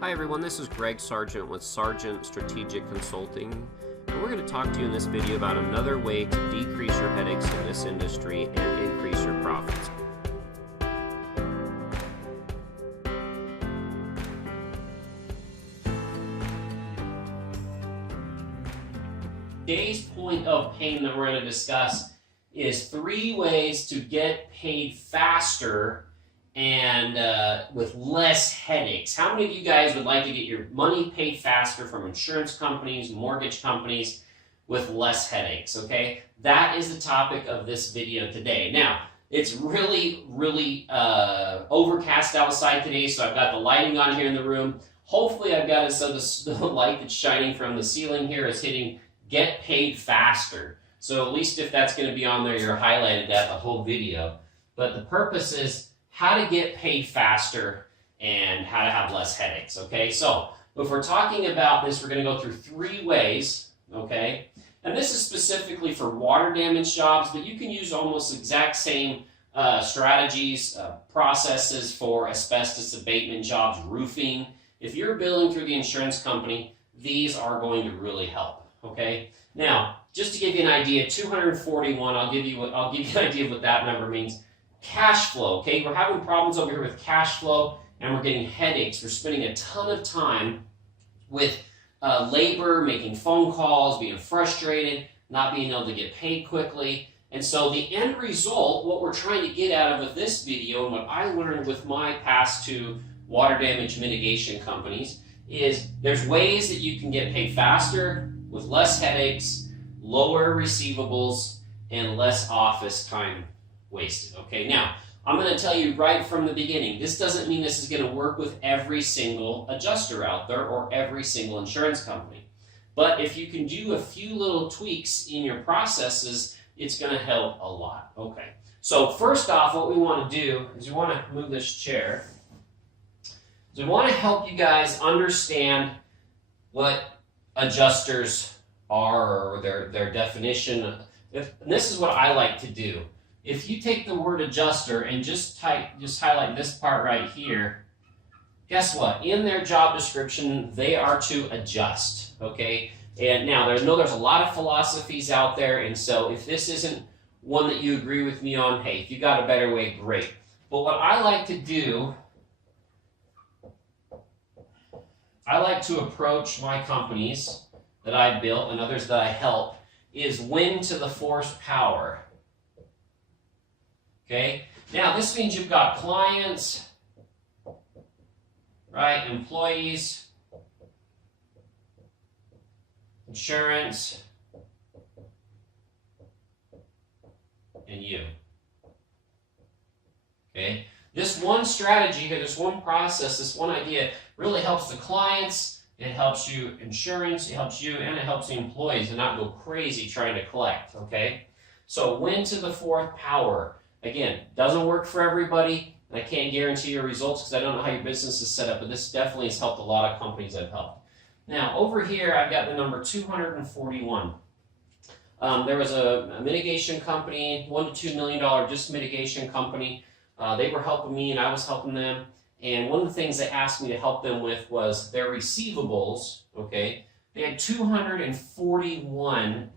Hi everyone, this is Gregg Sargent with Sargent Strategic Consulting, and we're going to talk to you in this video about another way to decrease your headaches in this industry and increase your profits. Today's point of pain that we're going to discuss is 3 ways to get paid faster and with less headaches. How many of you guys would like to get your money paid faster from insurance companies, mortgage companies, with less headaches, okay? That is the topic of this video today. Now, it's really overcast outside today, so I've got the lighting on here in the room. Hopefully I've got it so the light that's shining from the ceiling here is hitting get paid faster. So at least if that's going to be on there, you're highlighted that the whole video. But the purpose is how to get paid faster and how to have less headaches, okay? So if we're talking about this, we're going to go through 3 ways, okay? And this is specifically for water damage jobs, but you can use almost exact same strategies, processes for asbestos abatement jobs, roofing. If you're billing through the insurance company, these are going to really help. Okay. Now, just to give you an idea, 241. I'll give you an idea of what that number means. Cash flow. Okay, we're having problems over here with cash flow, and we're getting headaches. We're spending a ton of time with labor, making phone calls, being frustrated, not being able to get paid quickly. And so the end result, what we're trying to get out of with this video, and what I learned with my past 2 water damage mitigation companies, is there's ways that you can get paid faster with less headaches, lower receivables, and less office time wasted. Okay, now I'm going to tell you right from the beginning, this doesn't mean this is going to work with every single adjuster out there or every single insurance company. But if you can do a few little tweaks in your processes, it's going to help a lot. Okay, so first off, what we want to do is we want to move this chair. So we want to help you guys understand what adjusters are, or their definition. And this is what I like to do. If you take the word adjuster and just highlight this part right here, guess what? In their job description, they are to adjust, okay? And now, there's a lot of philosophies out there, and so if this isn't one that you agree with me on, hey, if you got a better way, great. But what I like to do, I like to approach my companies that I built and others that I help is win to the 4th power. Okay? Now, this means you've got clients, right? Employees, insurance, and you. Okay? This one strategy here, this one process, this one idea really helps the clients, it helps you insurance, it helps you, and it helps the employees to not go crazy trying to collect, okay? So win to the 4th power. Again, doesn't work for everybody, and I can't guarantee your results because I don't know how your business is set up, but this definitely has helped a lot of companies I've helped. Now, over here, I've got the number 241. There was a mitigation company, $1 to $2 million just mitigation company. They were helping me, and I was helping them. And one of the things they asked me to help them with was their receivables, okay? They had 241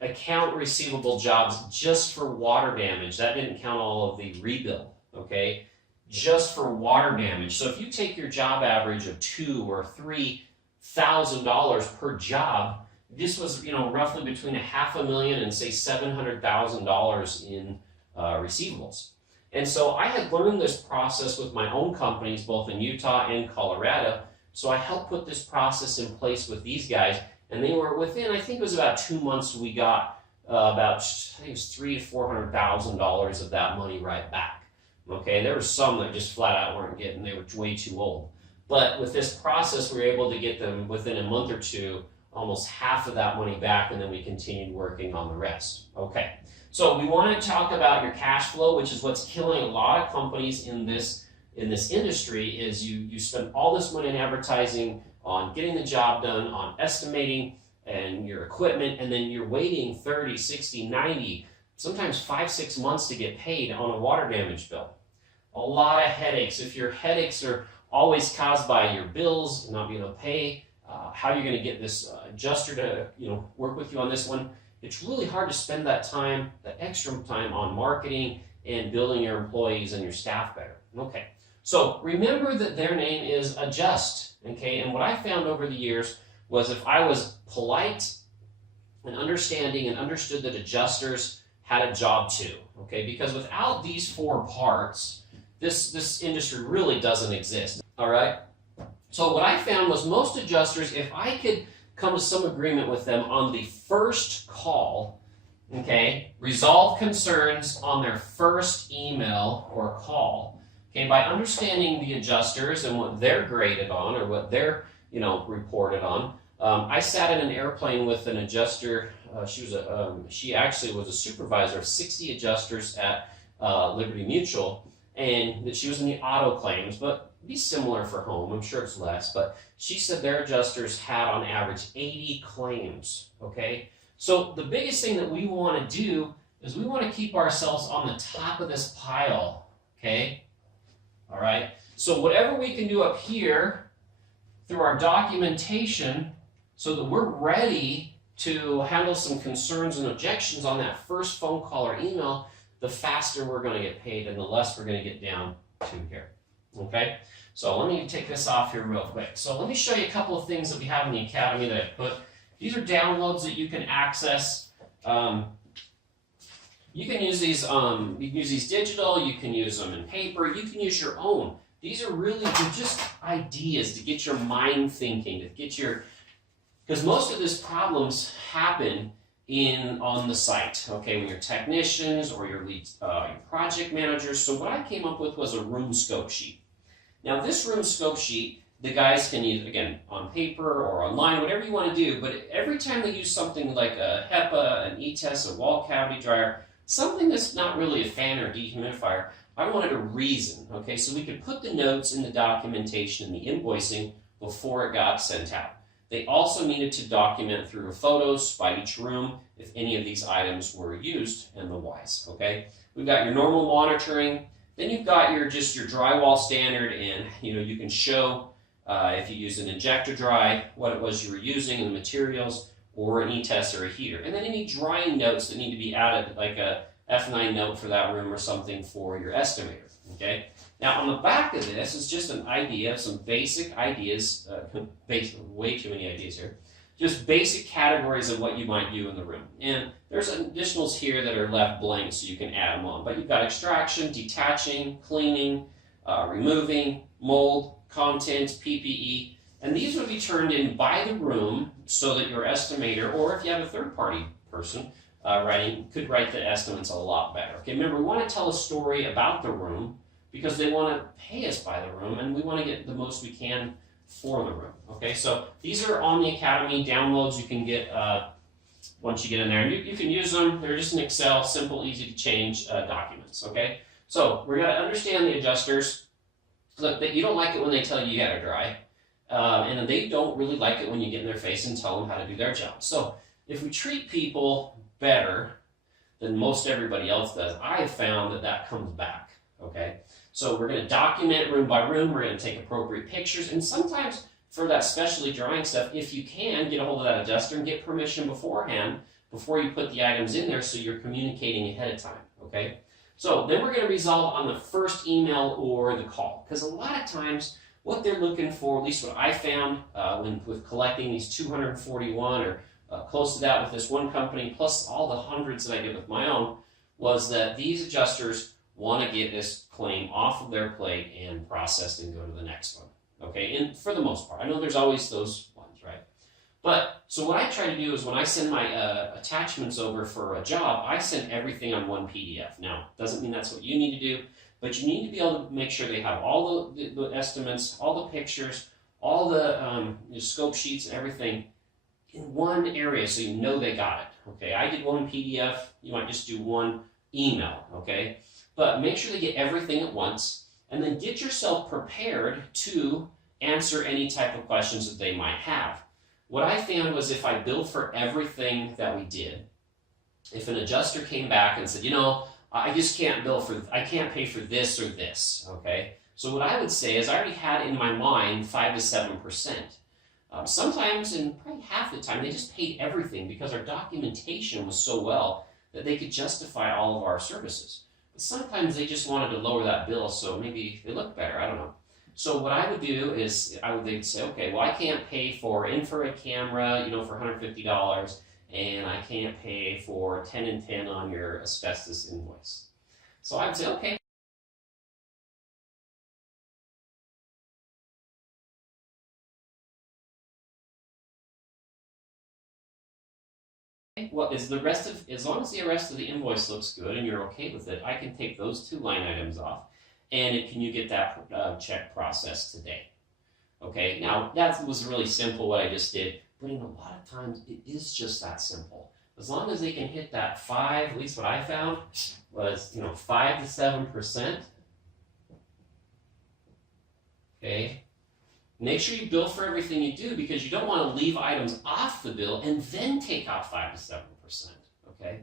account receivable jobs just for water damage. That didn't count all of the rebuild, okay? Just for water damage. So if you take your job average of $2,000 or $3,000 per job, this was, roughly between $500,000 and say $700,000 in receivables. And so I had learned this process with my own companies, both in Utah and Colorado. So I helped put this process in place with these guys, and they were within, I think it was about 2 months, we got about, I think it was $300,000 to $400,000 of that money right back. Okay, there were some that just flat out weren't getting, they were way too old. But with this process, we were able to get them within a month or 2, almost half of that money back, and then we continued working on the rest. Okay. So we want to talk about your cash flow, which is what's killing a lot of companies in this industry, is you spend all this money in advertising, on getting the job done, on estimating and your equipment, and then you're waiting 30, 60, 90, sometimes 5-6 months to get paid on a water damage bill. A lot of headaches. If your headaches are always caused by your bills, not being able to pay, how you're going to get this adjuster to work with you on this one. It's really hard to spend that time, that extra time on marketing and building your employees and your staff better. Okay, so remember that their name is Adjust. Okay, and what I found over the years was if I was polite and understanding and understood that adjusters had a job too. Okay, because without these 4 parts, this industry really doesn't exist. All right. So what I found was most adjusters, if I could come to some agreement with them on the first call, okay, resolve concerns on their first email or call, okay, by understanding the adjusters and what they're graded on or what they're, reported on. I sat in an airplane with an adjuster. She actually was a supervisor of 60 adjusters at Liberty Mutual, and that she was in the auto claims, but be similar for home. I'm sure it's less, but she said their adjusters had on average 80 claims, okay? So the biggest thing that we want to do is we want to keep ourselves on the top of this pile, okay? All right? So whatever we can do up here through our documentation so that we're ready to handle some concerns and objections on that first phone call or email, the faster we're going to get paid and the less we're going to get down to here. Okay, so let me take this off here real quick. So let me show you a couple of things that we have in the Academy that I put. These are downloads that you can access. You can use these. You can use these digital. You can use them in paper. You can use your own. These are really just ideas to get your mind thinking, to get your, because most of these problems happen on the site, okay, when you're technicians or your lead, your project managers. So what I came up with was a room scope sheet. Now this room scope sheet, the guys can use, again, on paper or online, whatever you want to do, but every time they use something like a HEPA, an E-test, a wall cavity dryer, something that's not really a fan or a dehumidifier, I wanted a reason, okay, so we could put the notes in the documentation and the invoicing before it got sent out. They also needed to document through photos by each room if any of these items were used and the whys, okay? We've got your normal monitoring, then you've got your drywall standard, and you can show if you use an injector dry, what it was you were using and the materials, or an E-test or a heater. And then any drying notes that need to be added, like a F9 note for that room or something for your estimator, okay? Now on the back of this is just an idea, some basic ideas, way too many ideas here, just basic categories of what you might do in the room. And there's additionals here that are left blank so you can add them on. But you've got extraction, detaching, cleaning, removing, mold, content, PPE, and these would be turned in by the room so that your estimator, or if you have a third-party person could write the estimates a lot better. Okay, remember, we want to tell a story about the room because they want to pay us by the room, and we want to get the most we can for the room. Okay, so these are on the Academy downloads you can get once you get in there. And you can use them. They're just in Excel, simple, easy to change documents. Okay, so we're going to understand the adjusters. Look, that you don't like it when they tell you gotta dry, and they don't really like it when you get in their face and tell them how to do their job. So if we treat people better than most everybody else does, I've found that comes back. Okay, so we're going to document room by room. We're going to take appropriate pictures, and sometimes for that specialty drying stuff, if you can, get a hold of that adjuster and get permission beforehand before you put the items in there, so you're communicating ahead of time. Okay. So then we're going to resolve on the first email or the call, because a lot of times what they're looking for, at least what I found with collecting these 241 or close to that with this one company, plus all the hundreds that I did with my own, was that these adjusters want to get this claim off of their plate and processed and go to the next one. Okay, and for the most part, I know there's always those ones, right? But so what I try to do is when I send my attachments over for a job, I send everything on one PDF. Now, doesn't mean that's what you need to do, but you need to be able to make sure they have all the estimates, all the pictures, all the scope sheets and everything in one area so you know they got it. Okay, I did one PDF, you might just do one email, okay? But make sure they get everything at once, and then get yourself prepared to answer any type of questions that they might have. What I found was if I billed for everything that we did, if an adjuster came back and said, I just can't bill for, I can't pay for this or this, okay? So what I would say is I already had in my mind 5 to 7%. Sometimes, and probably half the time, they just paid everything because our documentation was so well that they could justify all of our services. But sometimes they just wanted to lower that bill so maybe they look better, I don't know. So what I would do is they'd say, okay, well I can't pay for infrared camera, for $150, and I can't pay for 10 and 10 on your asbestos invoice. So I would say, okay. Well, as long as the rest of the invoice looks good and you're okay with it, I can take those 2 line items off, and can you get that check processed today? Okay, now that was really simple what I just did, but in a lot of times it is just that simple. As long as they can hit that 5, at least what I found was 5 to 7%. Okay. Make sure you bill for everything you do because you don't want to leave items off the bill and then take out 5 to 7%. Okay?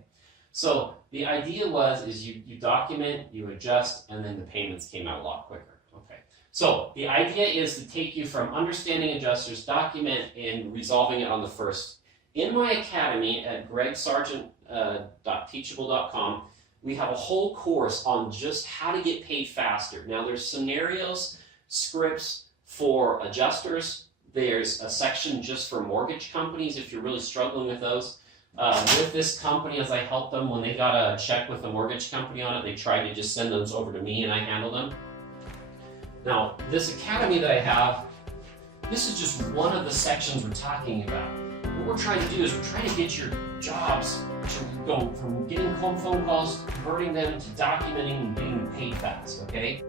So the idea is you document, you adjust, and then the payments came out a lot quicker. Okay. So the idea is to take you from understanding adjusters, document, and resolving it on the first. In my academy at gregsargent.teachable.com, we have a whole course on just how to get paid faster. Now there's scenarios, scripts, for adjusters. There's a section just for mortgage companies if you're really struggling with those. With this company, as I helped them, when they got a check with a mortgage company on it, they tried to just send those over to me and I handled them. Now, this academy that I have, this is just one of the sections we're talking about. What we're trying to do is we're trying to get your jobs to go from getting phone calls, converting them to documenting and getting paid fast, okay?